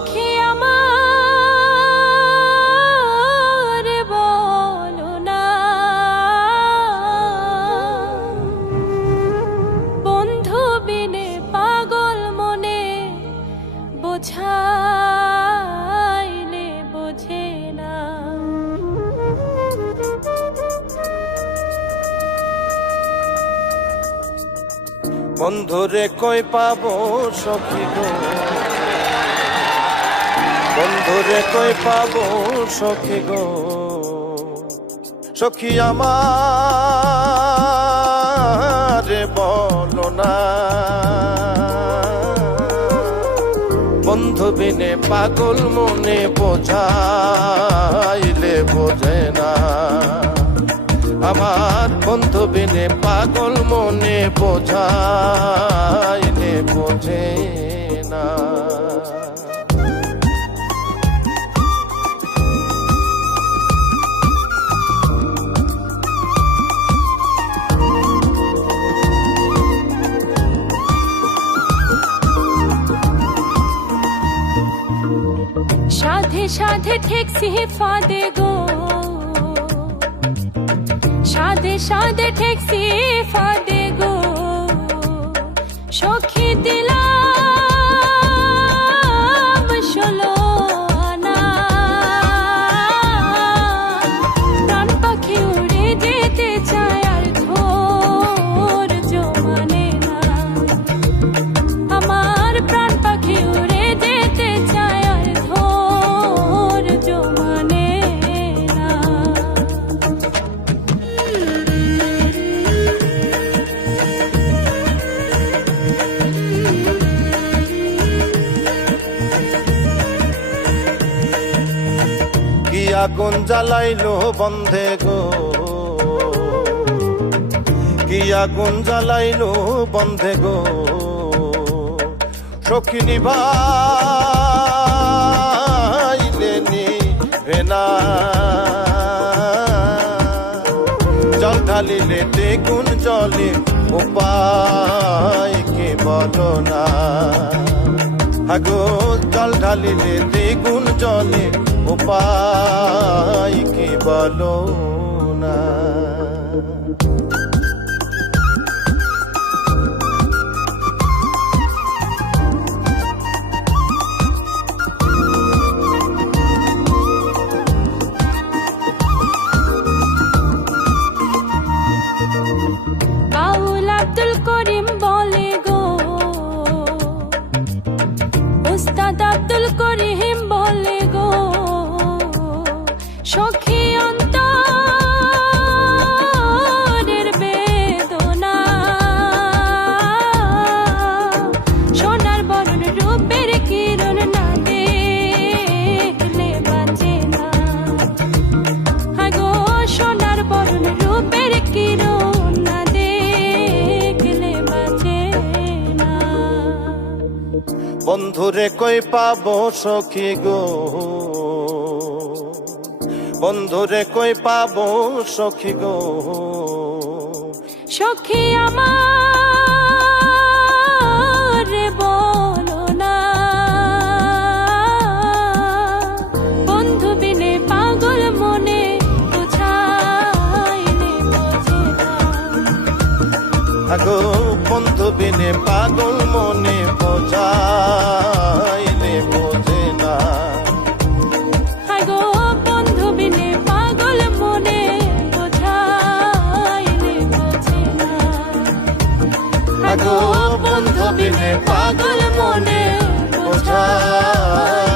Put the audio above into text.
সখী আমার বলো না, বন্ধু বিনে পাগল মনে বোঝাইলে বোঝে না। বন্ধুরে কই পাবো সখী গো, বন্ধুরে কই পাবো সখী গো, সখী আমার বলো না, বন্ধু বিনে পাগল মনে বোঝাইলে বোঝে না। আমার বন্ধু বিনে পাগল মনে বোঝাইলে বোঝে না। সাধে সাধে ঠেকছি ফাঁদে গো, সাধে সাধে ঠেকছি ফাঁদে গো, সখী দিলাম 16 আনা। প্রাণ পাখি উড়ে যেতে চায় আর ধৈর্য মানে না। আমার প্রাণ পাখি উড়ে যেতে চায় আর ধৈর্য মানে না। কি আগুন জ্বালাইলো বন্ধে গো, কি আগুন জ্বালাইলো বন্ধে গো, সখী নিভাইলে নিভে না। জল ঢালিলে দ্বিগুণ জলে উপায় কি বলো না। আগো জল ঢালিলে দ্বিগুণ জলে উপায় কি বলো না। বাউল আব্দুল করিম বলে গো, উস্তাদ আব্দুল করিম বলে গো, সখী অন্তরের বেদনা। সোনার বরণ রূপের কিরণ না দেখলে বাঁচে না। আগো সোনার বরণ রূপের কিরণ না দেখলে বাঁচে না। বন্ধুরে কই পাবো সখী গো, বন্ধুরে কই পাবো সখী গো, সখী আমার বলো না, বন্ধু বিনে পাগল মনে বোঝাইলে বোঝে না। আগো বন্ধু বিনে পাগল মনে বোঝাইলে বোঝে না। আগো বন্ধু বিনে পাগল মনে বোঝাইলে বোঝে না। আগো বন্ধু বিনে পাগল মনে বোঝাইলে